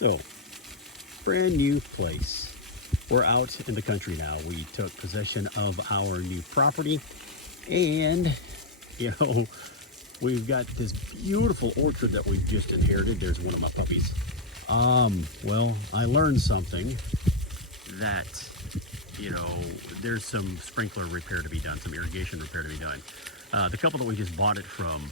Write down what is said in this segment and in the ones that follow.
So, brand new place. We're out in the country now. We took possession of our new property, and you know, we've got this beautiful orchard that we've just inherited. There's one of my puppies. Well, I learned something that, there's some sprinkler repair to be done, some irrigation repair to be done. The couple that we just bought it from,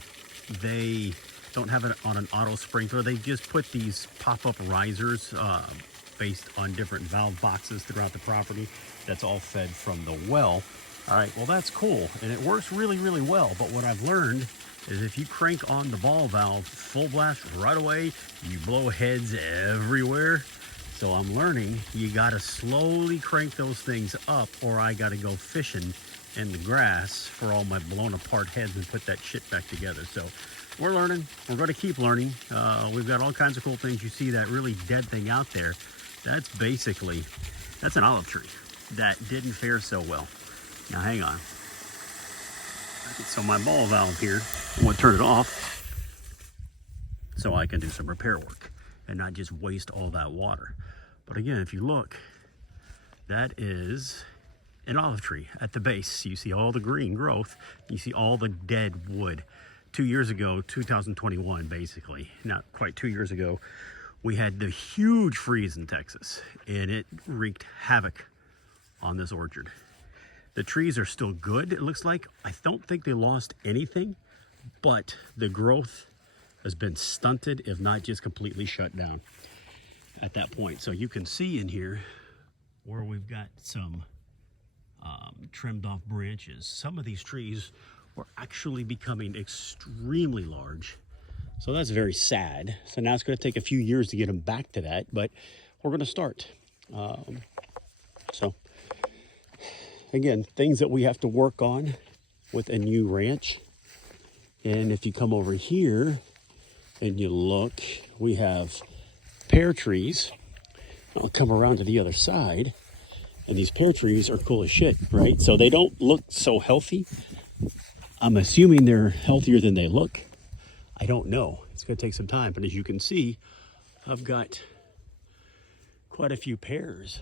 they don't have it on an auto sprinkler. They just put these pop-up risers based on different valve boxes throughout the property. That's all fed from the well. All right, well, that's cool, and it works really, really well. But what I've learned is if you crank on the ball valve full blast right away, you blow heads everywhere. So I'm learning you gotta slowly crank those things up, or I gotta go fishing in the grass for all my blown apart heads and put that shit back together. So we're learning, we're gonna keep learning. We've got all kinds of cool things. You see that really dead thing out there? That's an olive tree that didn't fare so well. Now hang on. So my ball valve here, I'm gonna turn it off so I can do some repair work and not just waste all that water. But again, if you look, that is an olive tree at the base. You see all the green growth, you see all the dead wood. 2 years ago, 2021 basically, not quite 2 years ago, we had the huge freeze in Texas, and it wreaked havoc on this orchard. The trees are still good, it looks like. I don't think they lost anything, but the growth has been stunted, if not just completely shut down at that point. So you can see in here where we've got some trimmed off branches. Some of these trees were actually becoming extremely large. So that's very sad. So now it's going to take a few years to get them back to that, but we're going to start. So again, things that we have to work on with a new ranch. And if you come over here and you look, we have pear trees. I'll come around to the other side, and these pear trees are cool as shit, right? So they don't look so healthy. I'm assuming they're healthier than they look. I don't know. It's going to take some time, but as you can see, I've got quite a few pears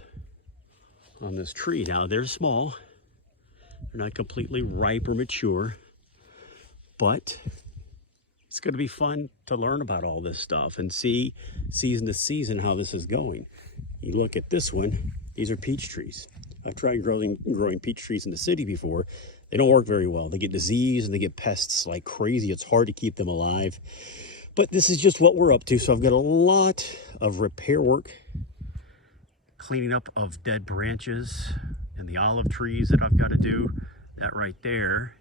on this tree. Now, they're small. They're not completely ripe or mature, but it's going to be fun to learn about all this stuff and see season to season how this is going. You look at this one, these are peach trees. I've tried growing peach trees in the city before. They don't work very well. They get disease and they get pests like crazy. It's hard to keep them alive. But this is just what we're up to. So I've got a lot of repair work, cleaning up of dead branches and the olive trees that I've got to do. That right there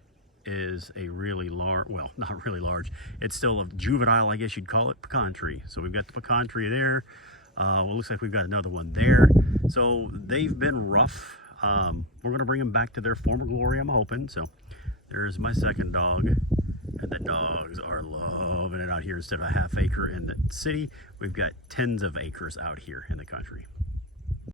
is a really large, well, not really large. It's still a juvenile, I guess you'd call it, pecan tree. So we've got the pecan tree there. Well, it looks like we've got another one there. So they've been rough. We're gonna bring them back to their former glory, I'm hoping. So there's my second dog, and the dogs are loving it out here. Instead of a half acre in the city, we've got tens of acres out here in the country.